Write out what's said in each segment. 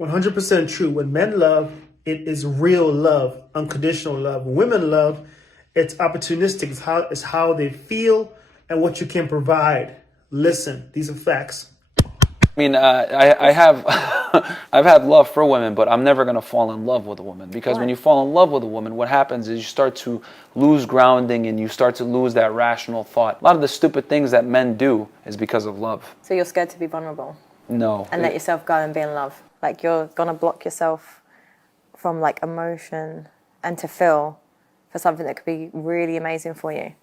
100% true. When men love, it is real love, unconditional love. When women love, it's opportunistic. It's how they feel and what you can provide. Listen, these are facts. I mean, I have, I've had love for women, but I'm never going to fall in love with a woman because when you fall in love with a woman, what happens is you start to lose grounding and you start to lose that rational thought. A lot of the stupid things that men do is because of love. So you're scared to be vulnerable? No. And let yourself go and be in love? Like you're going to block yourself from like emotion and to feel for something that could be really amazing for you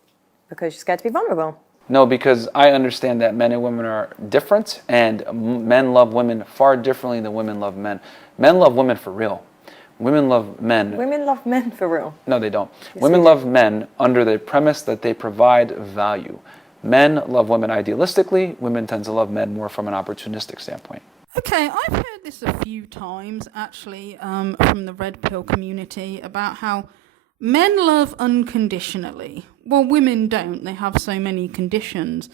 because you're scared to be vulnerable? No, because I understand that men and women are different, and men love women far differently than women love men. Men love women for real. Women love men. Women love men for real? No, they don't. Yes, women love men under the premise that they provide value. Men love women idealistically. Women tend to love men more from an opportunistic standpoint. Okay, I've heard this a few times, actually, from the red pill community about how men love unconditionally. Well, women don't. They have so many conditions.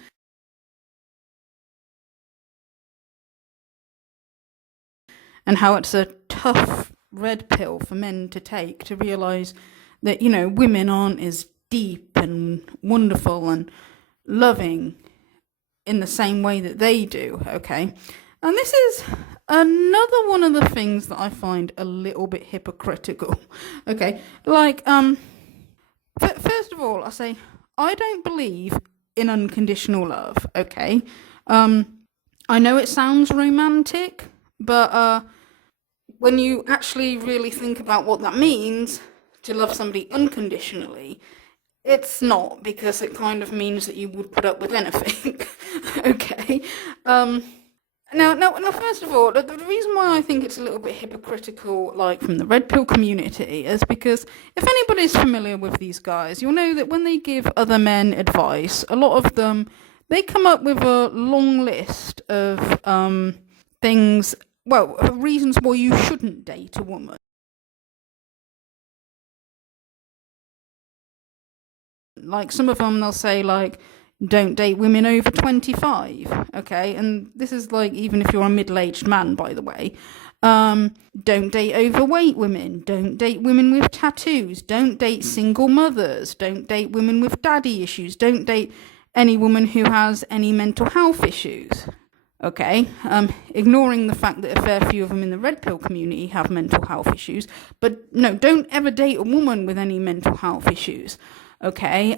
And how it's a tough red pill for men to take to realise that, you know, women aren't as deep and wonderful and loving in the same way that they do, okay? And this is another one of the things that I find a little bit hypocritical, okay? Like, first of all, I say, I don't believe in unconditional love, okay? I know it sounds romantic, but when you actually really think about what that means, to love somebody unconditionally, it's not, because it kind of means that you would put up with anything, okay? Now, first of all, the reason why I think it's a little bit hypocritical, like from the red pill community, is because if anybody's familiar with these guys, you'll know that when they give other men advice, a lot of them, they come up with a long list of things, well, reasons why you shouldn't date a woman. Like, some of them, they'll say, like, don't date women over 25, okay? And this is, like, even if you're a middle-aged man, by the way. Don't date overweight women. Don't date women with tattoos. Don't date single mothers. Don't date women with daddy issues. Don't date any woman who has any mental health issues, okay? Ignoring the fact that a fair few of them in the red pill community have mental health issues. But, no, don't ever date a woman with any mental health issues. Okay,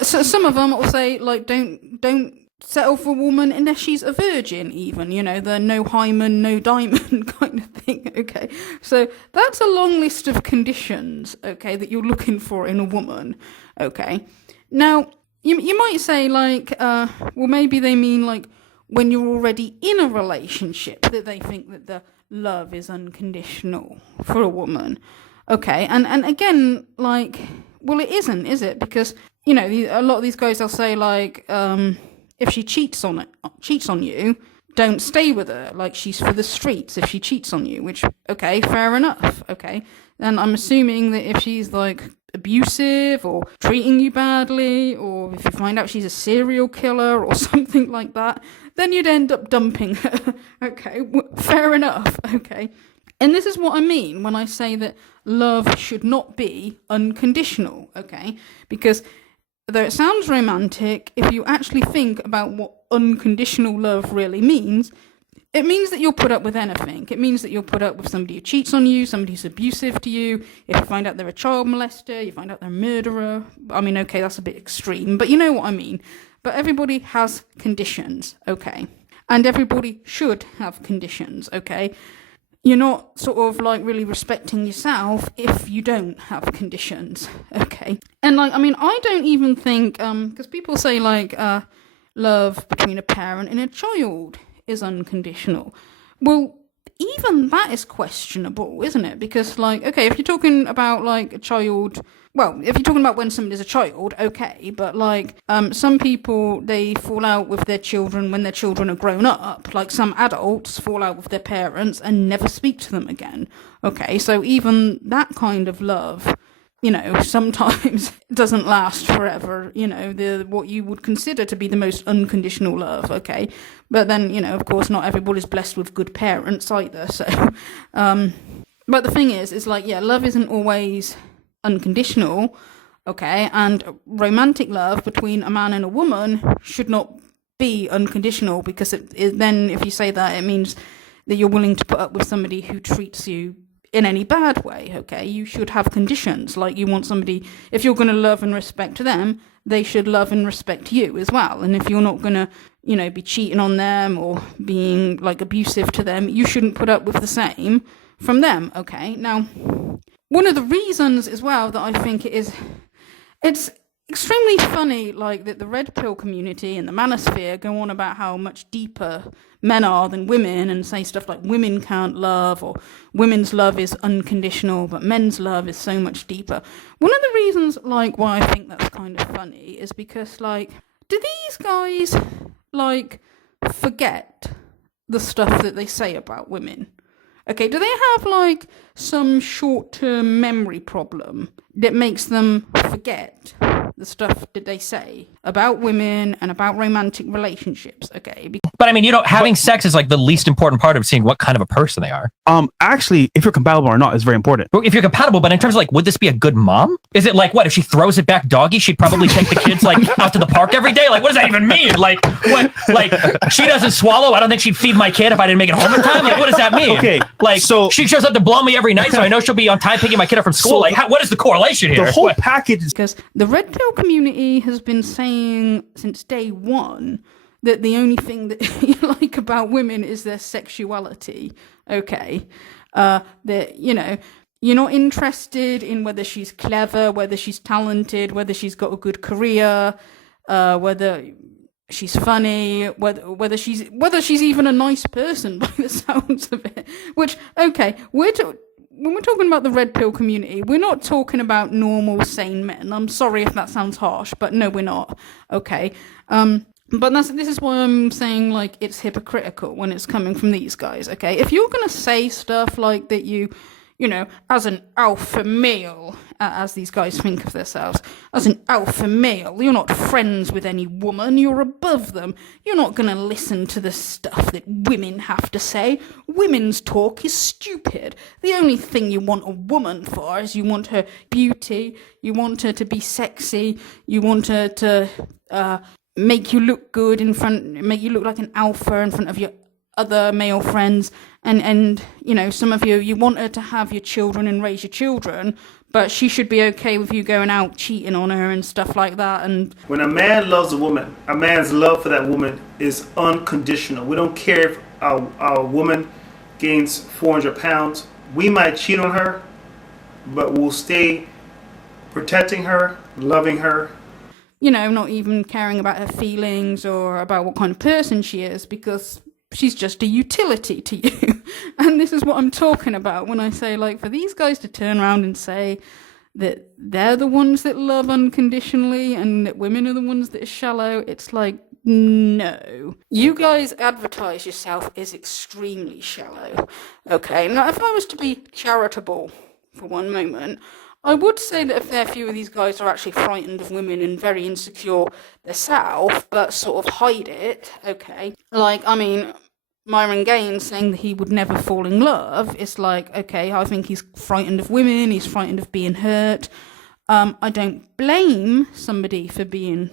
so some of them will say, like, don't settle for a woman unless she's a virgin, even, you know, the no hymen, no diamond kind of thing, okay? So that's a long list of conditions, okay, that you're looking for in a woman, okay? Now, you might say, like, well, maybe they mean, like, when you're already in a relationship, that they think that the love is unconditional for a woman, okay? And again, like, well, it isn't, is it? Because, you know, a lot of these guys, they'll say, like, if she cheats on you, don't stay with her. Like, she's for the streets if she cheats on you, which, okay, fair enough, okay? And I'm assuming that if she's, like, abusive or treating you badly, or if you find out she's a serial killer or something like that, then you'd end up dumping her, okay? Fair enough, okay? And this is what I mean when I say that love should not be unconditional, okay? Because though it sounds romantic, if you actually think about what unconditional love really means, it means that you'll put up with anything. It means that you'll put up with somebody who cheats on you, somebody who's abusive to you. If you find out they're a child molester, you find out they're a murderer. I mean, okay, that's a bit extreme, but you know what I mean. But everybody has conditions, okay? And everybody should have conditions, okay? You're not sort of like really respecting yourself if you don't have conditions, okay? And like, I mean, I don't even think, because people say like love between a parent and a child is unconditional. Well, even that is questionable, isn't it? Because like, okay, if you're talking about like a child, well, if you're talking about when somebody's a child, okay, but like some people, they fall out with their children when their children are grown up. Like some adults fall out with their parents and never speak to them again. Okay, so even that kind of love sometimes it doesn't last forever, what you would consider to be the most unconditional love, okay? But then, of course, not everybody's blessed with good parents either, so, but the thing is like, love isn't always unconditional, okay? And romantic love between a man and a woman should not be unconditional, because then if you say that, it means that you're willing to put up with somebody who treats you in any bad way, okay? You should have conditions, like you want somebody, if you're going to love and respect them, they should love and respect you as well. And if you're not going to, be cheating on them or being like abusive to them, you shouldn't put up with the same from them, okay? Now, one of the reasons as well that I think it's extremely funny, like, that the red pill community and the manosphere go on about how much deeper men are than women, and say stuff like women can't love, or women's love is unconditional, but men's love is so much deeper. One of the reasons, like, why I think that's kind of funny is because, like, do these guys, like, forget the stuff that they say about women? Okay, do they have, like, some short-term memory problem that makes them forget the stuff that they say about women and about romantic relationships, okay? But I mean, having sex is like the least important part of seeing what kind of a person they are. Actually, if you're compatible or not is very important. If you're compatible, but in terms of like, would this be a good mom? Is it like, what, if she throws it back doggy, she'd probably take the kids like out to the park every day? Like, what does that even mean? Like, what, like, she doesn't swallow, I don't think she'd feed my kid if I didn't make it home in time? Like, what does that mean? Okay, like, so she shows up to blow me every night, so I know she'll be on time picking my kid up from school. So like, what is the correlation here? the whole package is... Because the red pill community has been saying since day one that the only thing that you like about women is their sexuality, okay? That, you're not interested in whether she's clever, whether she's talented, whether she's got a good career, whether she's funny, whether she's even a nice person by the sounds of it. Which, okay, when we're talking about the red pill community, we're not talking about normal, sane men. I'm sorry if that sounds harsh, but no, we're not. Okay. But this is why I'm saying, like, it's hypocritical when it's coming from these guys, okay? If you're going to say stuff like that you as an alpha male, as these guys think of themselves, as an alpha male, you're not friends with any woman, you're above them. You're not going to listen to the stuff that women have to say. Women's talk is stupid. The only thing you want a woman for is you want her beauty, you want her to be sexy, you want her to make you look good make you look like an alpha in front of your other male friends, and some of you want her to have your children and raise your children, but she should be okay with you going out cheating on her and stuff like that. And when a man loves a woman, a man's love for that woman is unconditional. We don't care if our woman gains 400 pounds. We might cheat on her, but we'll stay protecting her, loving her, not even caring about her feelings or about what kind of person she is, because she's just a utility to you. And this is what I'm talking about when I say, like, for these guys to turn around and say that they're the ones that love unconditionally and that women are the ones that are shallow, it's like, no. You guys advertise yourself as extremely shallow. Okay, now if I was to be charitable for one moment, I would say that a fair few of these guys are actually frightened of women and very insecure themselves, but sort of hide it, okay? Like, I mean, Myron Gaines saying that he would never fall in love, it's like, okay, I think he's frightened of women, he's frightened of being hurt. I don't blame somebody for being,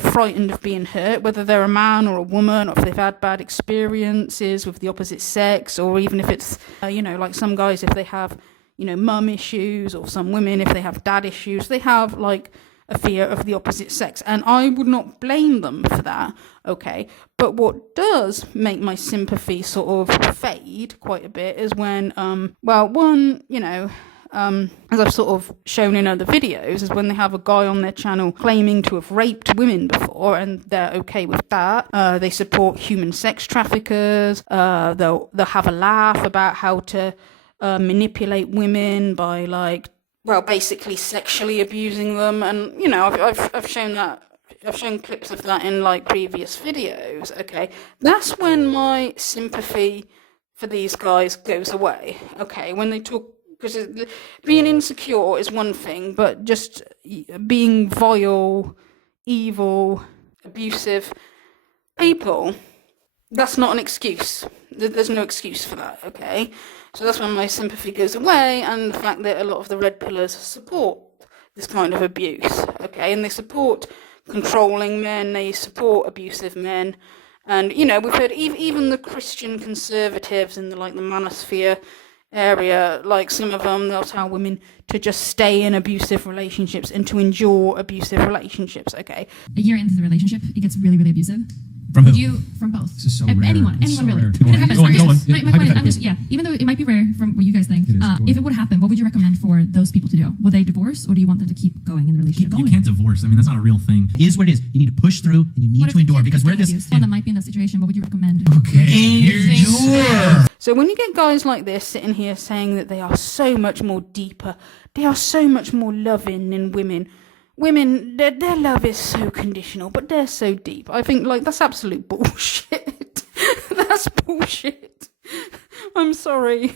frightened of being hurt, whether they're a man or a woman, or if they've had bad experiences with the opposite sex, or even if it's, like some guys, if they have mum issues, or some women, if they have dad issues, they have, like, a fear of the opposite sex. And I would not blame them for that, okay? But what does make my sympathy sort of fade quite a bit is when, as I've sort of shown in other videos, is when they have a guy on their channel claiming to have raped women before, and they're okay with that. They support human sex traffickers. They'll have a laugh about how to manipulate women by, like, basically sexually abusing them, and I've shown that. I've shown clips of that in, like, previous videos. Okay, that's when my sympathy for these guys goes away. Okay, when they talk because being insecure is one thing, but just being vile, evil, abusive people, that's not an excuse. There's no excuse for that, okay? So that's when my sympathy goes away, and the fact that a lot of the red pillars support this kind of abuse, okay? And they support controlling men, they support abusive men. And, you know, we've heard even the Christian conservatives in the manosphere area, like some of them, they'll tell women to just stay in abusive relationships and to endure abusive relationships, okay? A year into the relationship, it gets really, really abusive. From who? From both. This is so rare. Anyone It's so really. rare. And it happens. Go on. My point is, I'm just, even though it might be rare from what you guys think, It is. if it would happen, what would you recommend for those people to do? Would they divorce, or do you want them to keep going in the relationship? You can't divorce. I mean, that's not a real thing. It is what it is. You need to push through, and you need to endure, because we're this. Someone that might be in that situation, what would you recommend? Endure. So when you get guys like this sitting here saying that they are so much more deeper, they are so much more loving than women, their love is so conditional, but they're so deep. I think, that's absolute bullshit. That's bullshit. I'm sorry.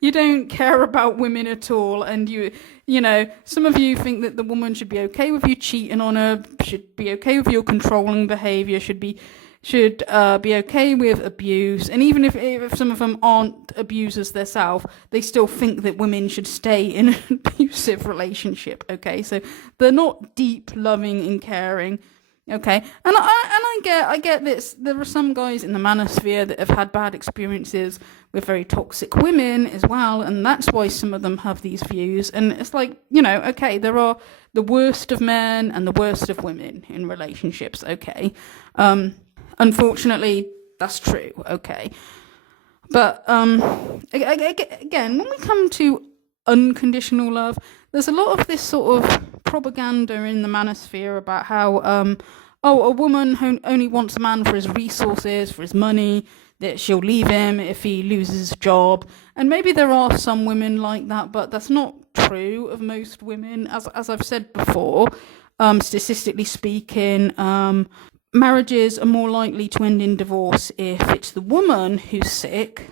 You don't care about women at all, and you know, some of you think that the woman should be okay with you cheating on her, should be okay with your controlling behaviour, should be okay with abuse, and even if some of them aren't abusers themselves, they still think that women should stay in an abusive relationship, okay? So they're not deep, loving and caring, okay? And I get this. There are some guys in the manosphere that have had bad experiences with very toxic women as well, and that's why some of them have these views. And it's like, you know, okay, there are the worst of men and the worst of women in relationships, okay? Unfortunately, that's true, okay? But again, when we come to unconditional love, there's a lot of this sort of propaganda in the manosphere about how, a woman only wants a man for his resources, for his money, that she'll leave him if he loses his job. And maybe there are some women like that, but that's not true of most women. As I've said before, statistically speaking, marriages are more likely to end in divorce if it's the woman who's sick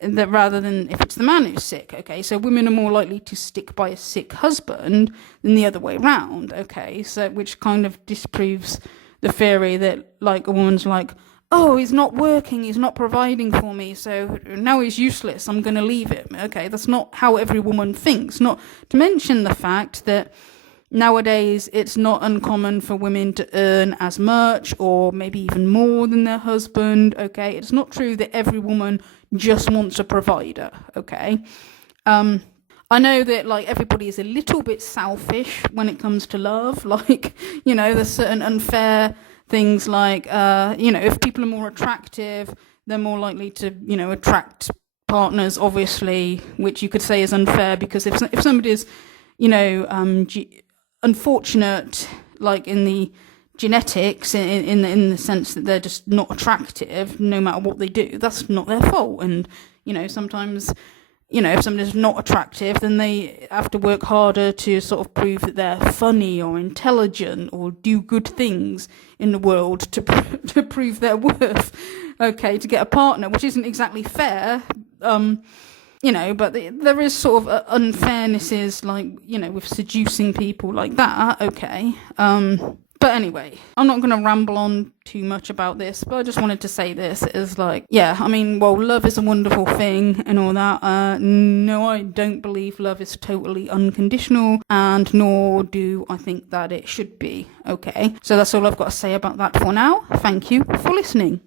rather than if it's the man who's sick, okay? So women are more likely to stick by a sick husband than the other way round, okay? So which kind of disproves the theory that, a woman's like, oh, he's not working, he's not providing for me, so now he's useless, I'm going to leave him. Okay, that's not how every woman thinks. Not to mention the fact that nowadays it's not uncommon for women to earn as much or maybe even more than their husband. Okay, it's not true that every woman just wants a provider. Okay, I know that everybody is a little bit selfish when it comes to love. There's certain unfair things if people are more attractive, they're more likely to, attract partners, obviously, which you could say is unfair, because if somebody's, unfortunate, in the genetics, in the sense that they're just not attractive, no matter what they do, that's not their fault. And, sometimes, if somebody's not attractive, then they have to work harder to sort of prove that they're funny or intelligent or do good things in the world to prove their worth, okay, to get a partner, which isn't exactly fair, but there is sort of unfairnesses, with seducing people like that, okay. But anyway, I'm not going to ramble on too much about this, but I just wanted to say this is love is a wonderful thing and all that. No, I don't believe love is totally unconditional, and nor do I think that it should be. Okay, so that's all I've got to say about that for now. Thank you for listening.